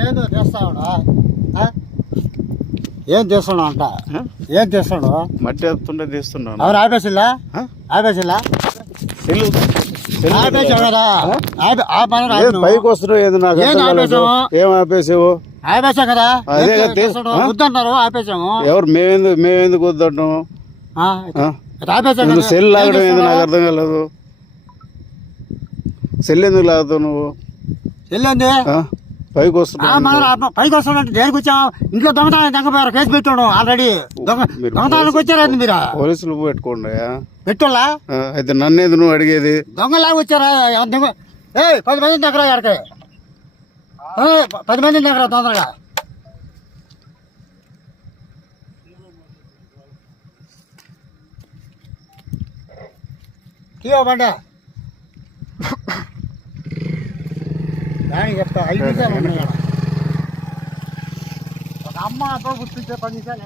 చేస్తావుడా? ఆ? ఏం చేస్తున్నావు అంట? ఏం చేస్తున్నావు? మట్టి ఎత్తుంటే తీస్తున్నాను. ఎవరు ఆపేసిల్లా? ఆపేసిల్లా? సెల్లు పైకి వస్తున్నావు? ఏది నాకు ఏం. ఆపేసావు? కదా? అదే? వద్దంటారు ఆపేసాము. ఎవరు? మేమెందుకు మేమెందుకు నువ్వు. సెల్ లాగడం ఏంది నాకు? అర్థం కాలేదు. సెల్ ఎందుకు లాగుతావు నువ్వు? ఆ? పైకి ఆ పైకి వస్తాడంటే దేనికి వచ్చాం ఇంట్లో దొంగతనం దొంగపోయారు కేసు పెట్టాడు ఆల్రెడీ. దొంగ మీరు దొంగతనానికి వచ్చారండి మీరు? పోలీసులు పెట్టుకోండి పెట్టోళ్ళా? ఆ, అయితే నన్నేది నువ్వు అడిగేది? దొంగలాగా వచ్చారా? ఏ పది మంది దగ్గర ప- పది మంది దగ్గర తొందరగా. తీయో బండ. దానికి చెప్తా ఐదు నిమిషాలు ఉన్నాయి ఆడ. ఒక అమ్మ అబ్బా గుర్తించే పది నిమిషాలు